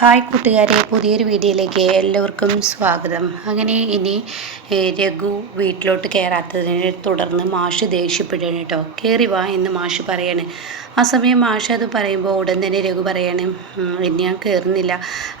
Hi കൂട്ടുകാരെ, പുതിയൊരു വീഡിയോയിലേക്ക് എല്ലാവർക്കും സ്വാഗതം. അങ്ങനെ ഇനി രഘു വീട്ടിലോട്ട് കയറാത്തതിനെ തുടർന്ന് മാഷ് ദേഷ്യപ്പെടുകയാണ് കേട്ടോ. കയറി വാ എന്ന് മാഷ് പറയാണ്. ആ സമയം മാഷ് അത് പറയുമ്പോൾ ഉടൻ തന്നെ രഘു പറയാണ്, ഇനി ഞാൻ കയറുന്നില്ല,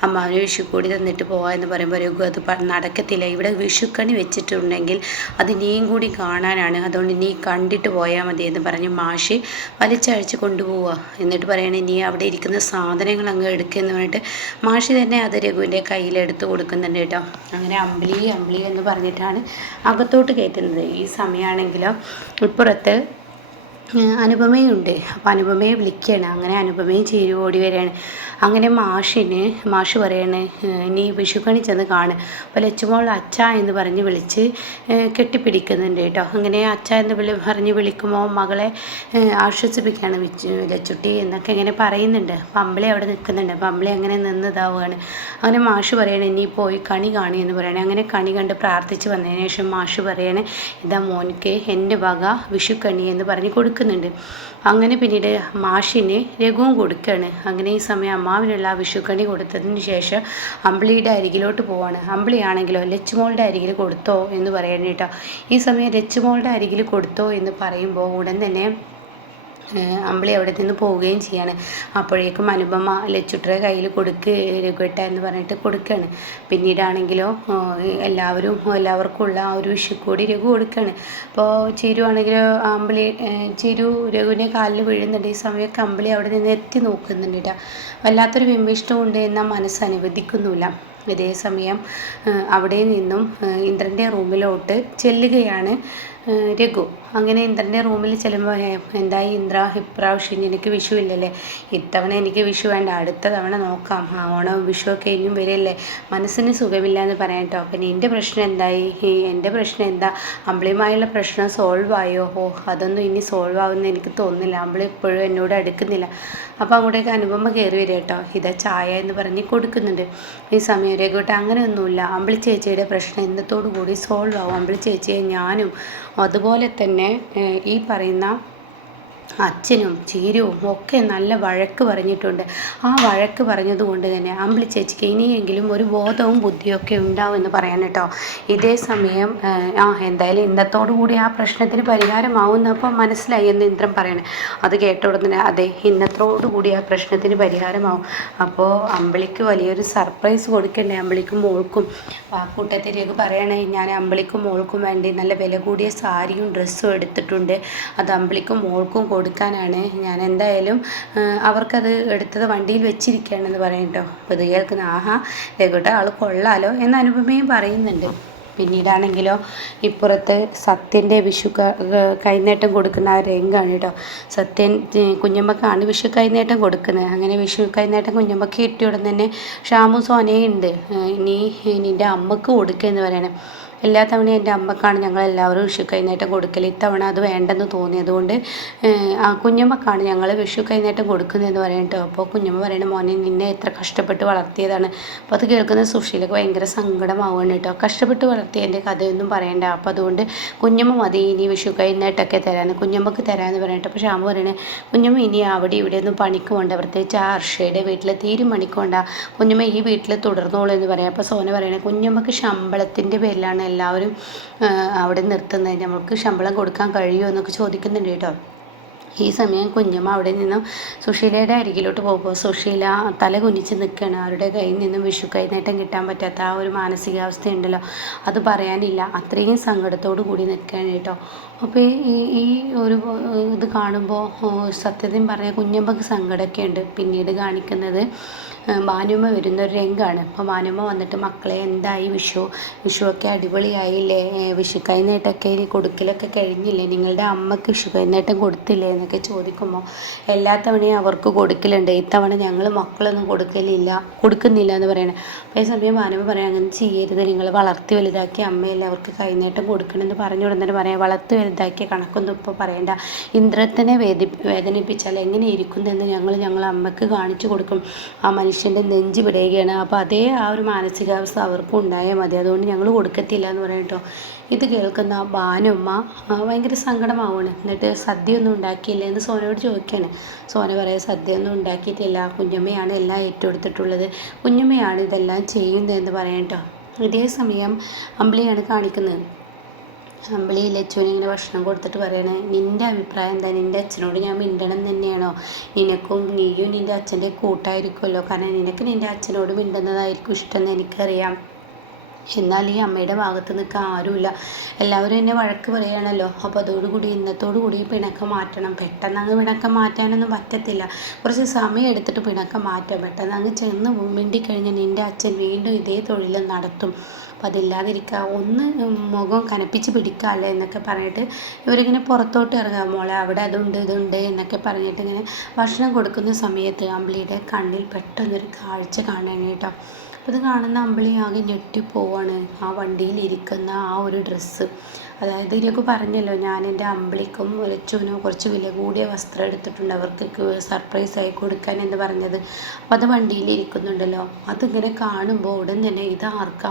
അമ്മാവന് വിഷുക്കൂടി തന്നിട്ട് പോവാ എന്ന് പറയുമ്പോൾ രഘു അത് നടക്കത്തില്ല, ഇവിടെ വിഷുക്കണി വെച്ചിട്ടുണ്ടെങ്കിൽ അത് നീയും കൂടി കാണാനാണ്, അതുകൊണ്ട് നീ കണ്ടിട്ട് പോയാൽ മതി എന്ന് പറഞ്ഞ് മാഷ് വലിച്ചഴിച്ച് കൊണ്ടുപോവുക. എന്നിട്ട് പറയണേ, നീ അവിടെ ഇരിക്കുന്ന സാധനങ്ങൾ അങ്ങ് എടുക്കുമെന്ന് പറഞ്ഞിട്ട് മാഷി തന്നെ അത് രഘുവിൻ്റെ കയ്യിലെടുത്ത് കൊടുക്കുന്നുണ്ട് കേട്ടോ. അങ്ങനെ അമ്പിളി അമ്പിളി എന്ന് പറഞ്ഞിട്ടാണ് അകത്തോട്ട് കയറ്റുന്നത്. ഈ സമയമാണെങ്കിലോ ഇപ്പുറത്ത് അനുപമയുണ്ട്. അപ്പോൾ അനുപമയെ വിളിക്കുകയാണ്. അങ്ങനെ അനുപമയും ചേരും ഓടി വരികയാണ്. അങ്ങനെ മാഷ് പറയാണ്, ഇനി വിഷുക്കണി ചെന്ന് കാണ്. അപ്പോൾ ലച്ചുമോൾ അച്ഛ എന്ന് പറഞ്ഞ് വിളിച്ച് കെട്ടിപ്പിടിക്കുന്നുണ്ട് കേട്ടോ. അങ്ങനെ അച്ഛ എന്ന് പറഞ്ഞ് വിളിക്കുമ്പോൾ മകളെ ആശ്വസിപ്പിക്കുകയാണ്, ലച്ചുട്ടി എന്നൊക്കെ ഇങ്ങനെ പറയുന്നുണ്ട്. അപ്പം അമ്പിളി അവിടെ നിൽക്കുന്നുണ്ട്. അപ്പം അമ്പിളി അങ്ങനെ നിന്നിതാവുകയാണ്. അങ്ങനെ മാഷ് പറയണേ, ഇനി പോയി കണി കാണി എന്ന് പറയണേ. അങ്ങനെ കണി കണ്ട് പ്രാർത്ഥിച്ച് വന്നതിന് ശേഷം മാഷ് പറയണേ, ഇതാ മോനിക്ക് എൻ്റെ വക വിഷുക്കണി എന്ന് പറഞ്ഞ് കൊടുക്കുന്നുണ്ട്. അങ്ങനെ പിന്നീട് മാഷിന് രഘുവും കൊടുക്കുകയാണ്. അങ്ങനെ ഈ സമയം അമ്മാവിനുള്ള വിഷുക്കണി കൊടുത്തതിന് ശേഷം അമ്പിളിയുടെ അരികിലോട്ട് പോവാണ്. അമ്പിളിയാണെങ്കിലോ ലച്ചുമോളുടെ അരികിൽ കൊടുത്തോ എന്ന് പറയാൻ കേട്ടോ. ഈ സമയം ലച്ചുമോളുടെ അരികിൽ കൊടുത്തോ എന്ന് പറയുമ്പോൾ ഉടൻ തന്നെ അമ്പിളി അവിടെ നിന്ന് പോവുകയും ചെയ്യാണ്. അപ്പോഴേക്കും അനുപമ ലച്ചുട്ടറെ കയ്യിൽ രഘുവേട്ട എന്ന് പറഞ്ഞിട്ട് കൊടുക്കുകയാണ്. പിന്നീടാണെങ്കിലോ എല്ലാവർക്കുള്ള ആ ഒരു വിഷുക്കൂടി രഘു കൊടുക്കുകയാണ്. അപ്പോൾ ചിരു ആണെങ്കിലോ ചിരു രഘുവിനെ കാലിൽ വീഴുന്നുണ്ട്. ഈ സമയമൊക്കെ അമ്പിളി അവിടെ നിന്ന് എത്തി നോക്കുന്നുണ്ട് കേട്ടോ. വല്ലാത്തൊരു വിമ്മിഷ്ടമുണ്ട് എന്നാൽ മനസ്സ് അനുവദിക്കുന്നില്ല. ഇതേ സമയം അവിടെ നിന്നും ഇന്ദ്രൻ്റെ റൂമിലോട്ട് ചെല്ലുകയാണ് രഘു. അങ്ങനെ ഇന്ദ്രൻ്റെ റൂമിൽ ചെല്ലുമ്പോൾ, എന്തായി ഇന്ദ്ര, ഇപ്രാവശ്യം എനിക്ക് വിഷു ഇല്ലല്ലേ? ഇത്തവണ എനിക്ക് വിഷു വേണ്ട, അടുത്ത തവണ നോക്കാം, ഓണം വിഷുവൊക്കെ ഇനിയും വരില്ലേ, മനസ്സിന് സുഖമില്ല എന്ന് പറയാൻ കേട്ടോ. അപ്പം നിൻ്റെ പ്രശ്നം എന്തായി? എൻ്റെ പ്രശ്നം എന്താ? അമ്പിളിയുമായുള്ള പ്രശ്നം സോൾവ് ആയോ? അതൊന്നും ഇനി സോൾവ് ആവുമെന്ന് എനിക്ക് തോന്നുന്നില്ല, അമ്പിളി ഇപ്പോഴും എന്നോട് അടുക്കുന്നില്ല. അപ്പോൾ അങ്ങോട്ടേക്ക് അനുപമ കയറി വരിക കേട്ടോ. ഇതാ ചായ എന്ന് പറഞ്ഞ് കൊടുക്കുന്നുണ്ട്. ഈ സമയം രഘുവേട്ട അങ്ങനെയൊന്നുമില്ല, അമ്പിളി ചേച്ചിയുടെ പ്രശ്നം ഇന്നത്തോടു കൂടി സോൾവ് ആവും, അമ്പിളി ചേച്ചിയെ ഞാനും അതുപോലെ തന്നെ ഈ പറയുന്ന അച്ഛനും ചീരുവും ഒക്കെ നല്ല വഴക്ക് പറഞ്ഞിട്ടുണ്ട്. ആ വഴക്ക് പറഞ്ഞതുകൊണ്ട് തന്നെ അമ്പിളി ചേച്ചിക്ക് ഇനിയെങ്കിലും ഒരു ബോധവും ബുദ്ധിയൊക്കെ ഉണ്ടാവും എന്ന് പറയാൻ കേട്ടോ. ഇതേ സമയം എന്തായാലും ഇന്നത്തോടു കൂടി ആ പ്രശ്നത്തിന് പരിഹാരമാവുന്നപ്പോൾ മനസ്സിലായി എന്ന് ഇന്ദ്രൻ പറയണേ. അത് കേട്ട ഉടനെ അതെ, ഇന്നത്തോടു കൂടി ആ പ്രശ്നത്തിന് പരിഹാരമാവും. അപ്പോൾ അമ്പിളിക്ക് വലിയൊരു സർപ്രൈസ് കൊടുക്കണ്ടേ, അമ്പിളിക്കും മോൾക്കും. ആ കൂട്ടത്തിലേക്ക് പറയണേ, ഞാൻ അമ്പിളിക്കും മോൾക്കും വേണ്ടി നല്ല വില കൂടിയ സാരിയും ഡ്രസ്സും എടുത്തിട്ടുണ്ട്, അത് അമ്പിളിക്കും മോൾക്കും കൊടുക്കാനാണ്. ഞാൻ എന്തായാലും അവർക്കത് എടുത്തത് വണ്ടിയിൽ വെച്ചിരിക്കുകയാണെന്ന് പറയും കേട്ടോ. അപ്പോൾ ഇത് കേൾക്കുന്ന ആഹാ രഘുട്ട ആൾ കൊള്ളാലോ എന്ന് അനുപമയും പറയുന്നുണ്ട്. പിന്നീടാണെങ്കിലോ ഇപ്പുറത്ത് സത്യൻ്റെ വിഷു കൈനീട്ടം കൊടുക്കുന്ന ആ രംഗമാണ് കേട്ടോ. സത്യൻ കുഞ്ഞമ്മക്കാണ് വിഷു കൈനീട്ടം കൊടുക്കുന്നത്. അങ്ങനെ വിഷു കൈനീട്ടം കുഞ്ഞമ്മക്ക് കിട്ടിയ ഉടൻ തന്നെ ഷാമു സോനയുണ്ട്, നീ നിൻ്റെ അമ്മക്ക് കൊടുക്കുക എന്ന് പറയണം. എല്ലാ തവണയും എൻ്റെ അമ്മക്കാണ് ഞങ്ങളെല്ലാവരും വിഷു കൈനീട്ടം കൊടുക്കൽ, ഇത്തവണ അത് വേണ്ടെന്ന് തോന്നി, അതുകൊണ്ട് കുഞ്ഞമ്മക്കാണ് ഞങ്ങൾ വിഷു കൈനീട്ടം കൊടുക്കുന്നതെന്ന് പറയും കേട്ടോ. അപ്പോൾ കുഞ്ഞമ്മ പറയണ, മോനെ നിന്നെ എത്ര കഷ്ടപ്പെട്ട് വളർത്തിയതാണ്. അപ്പോൾ അത് കേൾക്കുന്ന സുശീലക്ക് ഭയങ്കര സങ്കടമാവുകയാണ് കേട്ടോ. കഷ്ടപ്പെട്ട് വളർത്തിയതിൻ്റെ കഥയൊന്നും പറയണ്ട, അപ്പോൾ അതുകൊണ്ട് കുഞ്ഞമ്മ മതി ഇനി വിഷു കൈനീട്ടമൊക്കെ തരാൻ, കുഞ്ഞമ്മക്ക് തരാമെന്ന് പറയട്ടെ. അപ്പോൾ ശ്യാമ പറയണേ, കുഞ്ഞമ്മ ഇനി അവിടെ ഇവിടെയൊന്നും പണിക്ക് പോകണ്ട, പ്രത്യേകിച്ച് ആ അർഷയുടെ വീട്ടിൽ തീരും പണിക്ക് പോകണ്ട, കുഞ്ഞമ്മ ഈ വീട്ടിൽ തുടർന്നോളൂ എന്ന് പറയാം. അപ്പോൾ സോന പറയണേ, കുഞ്ഞമ്മക്ക് ശമ്പളത്തിൻ്റെ പേരിലാണ് എല്ലാവരും അവിടെ നിർത്തുന്നത്, നമ്മൾക്ക് ശമ്പളം കൊടുക്കാൻ കഴിയുമോ എന്നൊക്കെ ചോദിക്കുന്നുണ്ട് കേട്ടോ. ഈ സമയം കുഞ്ഞമ്മ അവിടെ നിന്നും സുശീലയുടെ അരികിലോട്ട് പോകുമ്പോൾ സുശീല തല കുനിച്ച് നിൽക്കുകയാണ്. അവരുടെ കയ്യിൽ നിന്നും വിഷു കൈനീട്ടം കിട്ടാൻ പറ്റാത്ത ആ ഒരു മാനസികാവസ്ഥയുണ്ടല്ലോ, അത് പറയാനില്ല, അത്രയും സങ്കടത്തോടു കൂടി നിൽക്കുകയാണ് കേട്ടോ. അപ്പോൾ ഈ ഒരു ഇത് കാണുമ്പോൾ സത്യത്തിൽ പറഞ്ഞാൽ കുഞ്ഞമ്മക്ക് സങ്കടമൊക്കെ ഉണ്ട്. പിന്നീട് കാണിക്കുന്നത് ഭാനുമ്മ വരുന്നൊരു രംഗമാണ്. അപ്പോൾ ഭാനുമ്മ വന്നിട്ട്, മക്കളെ എന്തായി വിഷുവൊക്കെ അടിപൊളിയായില്ലേ, വിഷു കൈനീട്ടമൊക്കെ കൊടുക്കലൊക്കെ കഴിഞ്ഞില്ലേ, നിങ്ങളുടെ അമ്മക്ക് വിഷു കൈനീട്ടം കൊടുത്തില്ലേ എന്നൊക്കെ ചോദിക്കുമ്പോൾ, എല്ലാ തവണയും അവർക്ക് കൊടുക്കലുണ്ട്, ഇത്തവണ ഞങ്ങൾ മക്കളൊന്നും കൊടുക്കുന്നില്ല എന്ന് പറയണേ. അപ്പോൾ ഈ സമയം ഭാനുമ്മ പറയാം, അങ്ങനെ ചെയ്യരുത്, നിങ്ങൾ വളർത്തി വലുതാക്കിയ അമ്മയല്ലേ അവർക്ക് കൈനീട്ടം കൊടുക്കണമെന്ന് പറഞ്ഞു ഉടനെ പറയാം, വളർത്തി വലുതാക്കിയ കണക്കൊന്നും ഇപ്പോൾ പറയണ്ട, ഇന്ദ്രത്തിനെ വേദനിപ്പിച്ചാൽ എങ്ങനെ ഇരിക്കുന്നതെന്ന് ഞങ്ങൾ അമ്മയ്ക്ക് കാണിച്ചു കൊടുക്കും, ആ മനുഷ്യൻ്റെ നെഞ്ച് പിടയുകയാണ്, അപ്പോൾ അതേ ആ ഒരു മാനസികാവസ്ഥ അവർക്കും ഉണ്ടായാൽ മതി, അതുകൊണ്ട് ഞങ്ങൾ കൊടുക്കത്തില്ല എന്ന് പറയാം കേട്ടോ. ഇത് കേൾക്കുന്ന ഭാനുമ്മ ഭയങ്കര സങ്കടമാവുകയാണ്. എന്നിട്ട് സദ്യ ഒന്നും ഉണ്ടാക്കിയില്ലേ എന്ന് സോനയോട് ചോദിക്കുകയാണ്. സോന പറയാം, സദ്യ ഒന്നും ഉണ്ടാക്കിയിട്ടില്ല, കുഞ്ഞമ്മയാണ് എല്ലാം ഏറ്റെടുത്തിട്ടുള്ളത്, കുഞ്ഞമ്മയാണ് ഇതെല്ലാം ചെയ്യുന്നതെന്ന് പറയാം കേട്ടോ. ഇതേ സമയം അമ്പിളിയാണ് കാണിക്കുന്നത്. അമ്പിളി ലച്ചുവിന് ഇങ്ങനെ ഭക്ഷണം കൊടുത്തിട്ട് പറയണേ, നിൻ്റെ അഭിപ്രായം എന്താ? നിൻ്റെ അച്ഛനോട് ഞാൻ മിണ്ടണം തന്നെയാണോ? നീയും നിൻ്റെ അച്ഛൻ്റെ കൂട്ടായിരിക്കുമല്ലോ, കാരണം നിനക്ക് നിൻ്റെ അച്ഛനോട് മിണ്ടുന്നതായിരിക്കും ഇഷ്ടം എന്ന് എനിക്കറിയാം. എന്നാൽ ഈ അമ്മയുടെ ഭാഗത്ത് നിൽക്കാൻ ആരുമില്ല, എല്ലാവരും എന്നെ വഴക്ക് പറയുകയാണല്ലോ. അപ്പോൾ ഇന്നത്തോടുകൂടി പിണക്കം മാറ്റണം. പെട്ടെന്ന് അങ്ങ് പിണക്കം മാറ്റാനൊന്നും പറ്റത്തില്ല, കുറച്ച് സമയം എടുത്തിട്ട് പിണക്കം മാറ്റാം. പെട്ടെന്ന് അങ്ങ് ചെന്ന് മിണ്ടിക്കഴിഞ്ഞാൽ നിൻ്റെ അച്ഛൻ വീണ്ടും ഇതേ തൊഴിൽ നടത്തും. അപ്പം അതില്ലാതിരിക്കുക, ഒന്ന് മുഖം കനപ്പിച്ച് പിടിക്കാമല്ലേ എന്നൊക്കെ പറഞ്ഞിട്ട് ഇവരിങ്ങനെ പുറത്തോട്ട് ഇറങ്ങാം. മോളെ അവിടെ അതുണ്ട് ഇതുണ്ട് എന്നൊക്കെ പറഞ്ഞിട്ട് ഇങ്ങനെ ഭക്ഷണം കൊടുക്കുന്ന സമയത്ത് അമ്പിളിയുടെ കണ്ണിൽ പെട്ടെന്നൊരു കാഴ്ച കാണാൻ കേട്ടോ. അപ്പോൾ ഇത് കാണുന്ന അമ്പിളി ആകെ ഞെട്ടിപ്പോവാണ്. ആ വണ്ടിയിൽ ഇരിക്കുന്ന ആ ഒരു ഡ്രസ്സ്, അതായത് ഇതിനൊക്കെ പറഞ്ഞല്ലോ, ഞാൻ എൻ്റെ അമ്പിളിക്കും ലച്ചുവിനും കുറച്ച് വില കൂടിയ വസ്ത്രം എടുത്തിട്ടുണ്ട് അവർക്ക് സർപ്രൈസായി കൊടുക്കാൻ എന്ന് പറഞ്ഞത്. അപ്പോൾ അത് വണ്ടിയിൽ ഇരിക്കുന്നുണ്ടല്ലോ. അതിങ്ങനെ കാണുമ്പോൾ ഉടൻ തന്നെ ഇത് ആർക്കാ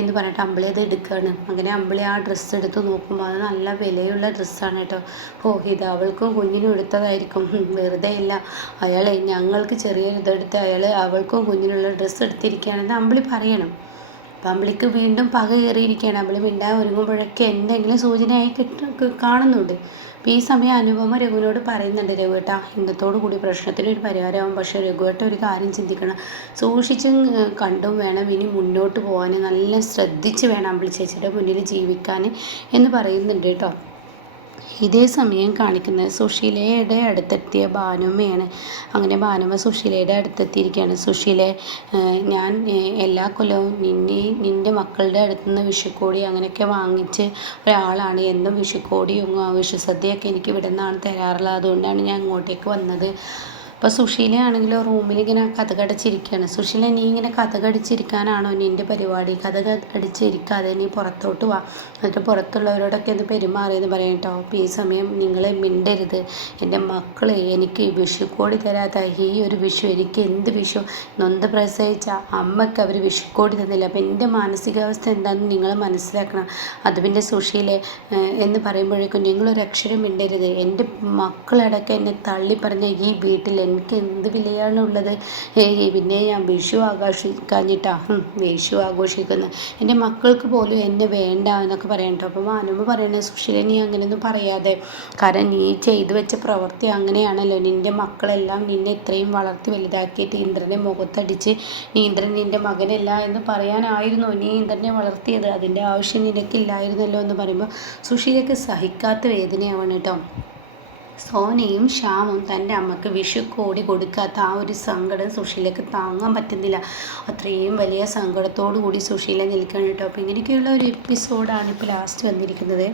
എന്ന് പറഞ്ഞിട്ട് അമ്പിളി അത് എടുക്കുകയാണ്. അങ്ങനെ അമ്പിളി ആ ഡ്രസ്സ് എടുത്ത് നോക്കുമ്പോൾ അത് നല്ല വിലയുള്ള ഡ്രസ്സാണ് കേട്ടോ. ഇത് അവൾക്കും കുഞ്ഞിനും എടുത്തതായിരിക്കും, വെറുതെ ഇല്ല, അയാൾ ഞങ്ങൾക്ക് ചെറിയൊരു ഇതെടുത്ത് അവൾക്കും കുഞ്ഞിനുള്ള ഡ്രസ്സ് എടുത്തിരിക്കുകയാണെന്ന് അമ്പിളി പറയണം. അപ്പം അമ്പിളിക്ക് വീണ്ടും പക കയറിയിരിക്കുകയാണ്. അമ്പിളി മിണ്ടാൻ ഒരുങ്ങുമ്പോഴൊക്കെ എന്തെങ്കിലും സൂചനയായി കാണുന്നുണ്ട്. അപ്പോൾ ഈ സമയം അനുപമ രഘുവിനോട് പറയുന്നുണ്ട്, രഘുവേട്ടാ ഇന്നത്തോടു കൂടി പ്രശ്നത്തിനൊരു പരിഹാരമാകും, പക്ഷേ രഘുവേട്ട ഒരു കാര്യം ചിന്തിക്കണം, സൂക്ഷിച്ചും കണ്ടും വേണം ഇനി മുന്നോട്ട് പോകാൻ, നല്ല ശ്രദ്ധിച്ച് വേണം അമ്പിളി ചേച്ചിയുടെ മുന്നിൽ ജീവിക്കാൻ എന്ന് പറയുന്നുണ്ട് കേട്ടോ. ഇതേ സമയം കാണിക്കുന്നത് സുശീലയുടെ അടുത്തെത്തിയ ഭാനുമ്മയാണ്. അങ്ങനെ ഭാനുമ്മ സുശീലയുടെ അടുത്തെത്തിയിരിക്കുകയാണ്. സുശീലെ, ഞാൻ എല്ലാ കൊല്ലവും നിൻ്റെ മക്കളുടെ അടുത്തുനിന്ന് വിഷുക്കോടി അങ്ങനെയൊക്കെ വാങ്ങിച്ച് ഒരാളാണ്. എന്നും വിഷുക്കോടിയും വിഷുസദ്യയൊക്കെ എനിക്ക് ഇവിടെ നിന്നാണ് തരാറുള്ളത്, അതുകൊണ്ടാണ് ഞാൻ ഇങ്ങോട്ടേക്ക് വന്നത്. അപ്പോൾ സുശീലയാണെങ്കിലോ റൂമിലിങ്ങനെ കതകടച്ചിരിക്കുകയാണ്. സുശീല, നീ ഇങ്ങനെ കതകടിച്ചിരിക്കാനാണോ നിൻ്റെ പരിപാടി? കതകടിച്ചിരിക്കാതെ നീ പുറത്തോട്ട് വാ, എന്നിട്ട് പുറത്തുള്ളവരോടൊക്കെ ഒന്ന് പെരുമാറിയെന്ന് പറയും കേട്ടോ. അപ്പോൾ ഈ സമയം നിങ്ങൾ മിണ്ടരുത്, എൻ്റെ മക്കൾ എനിക്ക് വിഷുക്കോടി തരാത്ത ഈ ഒരു വിഷു, എനിക്ക് എന്ത് വിഷു, നൊന്ത് പ്രസവിച്ച അമ്മയ്ക്ക് അവർ വിഷുക്കോടി തന്നില്ല. അപ്പോൾ എൻ്റെ മാനസികാവസ്ഥ എന്താണെന്ന് നിങ്ങൾ മനസ്സിലാക്കണം. അത് പിന്നെ സുശീലെ എന്ന് പറയുമ്പോഴേക്കും നിങ്ങളൊരു അക്ഷരം മിണ്ടരുത്. എൻ്റെ മക്കളടക്കം എന്നെ തള്ളി പറഞ്ഞ ഈ വീട്ടിൽ എനിക്ക് എന്ത് വിലയാണുള്ളത്? പിന്നെ ഞാൻ വിഷു ആഘോഷിക്കുന്നു, എൻ്റെ മക്കൾക്ക് പോലും എന്നെ വേണ്ട എന്നൊക്കെ പറയട്ടോ. അപ്പോൾ മാനുമ്മ പറയണേ, സുശീല നീ അങ്ങനെയൊന്നും പറയാതെ, കാരണം നീ ചെയ്തു വെച്ച പ്രവൃത്തി അങ്ങനെയാണല്ലോ. നിൻ്റെ മക്കളെല്ലാം നിന്നെ ഇത്രയും വളർത്തി വലുതാക്കിയിട്ട് ഇന്ദ്രനെ മുഖത്തടിച്ച് ഇന്ദ്രൻ നിൻ്റെ മകനല്ല എന്ന് പറയാനായിരുന്നു നീ ഇന്ദ്രനെ വളർത്തിയത്, അതിൻ്റെ ആവശ്യം നിനക്കില്ലായിരുന്നല്ലോ എന്ന് പറയുമ്പോൾ സുശീലയ്ക്ക് സഹിക്കാത്ത വേദനയാവണം കേട്ടോ. സോനയും ശ്യാമും തൻ്റെ അമ്മക്ക് വിഷുക്കോടി കൊടുക്കാത്ത ആ ഒരു സങ്കടം സുശീലയ്ക്ക് താങ്ങാൻ പറ്റുന്നില്ല. അത്രയും വലിയ സങ്കടത്തോടു കൂടി സുശീല നിൽക്കണം കേട്ടോ. അപ്പോൾ ഇങ്ങനെയൊക്കെയുള്ള ഒരു എപ്പിസോഡാണ് ഇപ്പോൾ ലാസ്റ്റ് വന്നിരിക്കുന്നത്.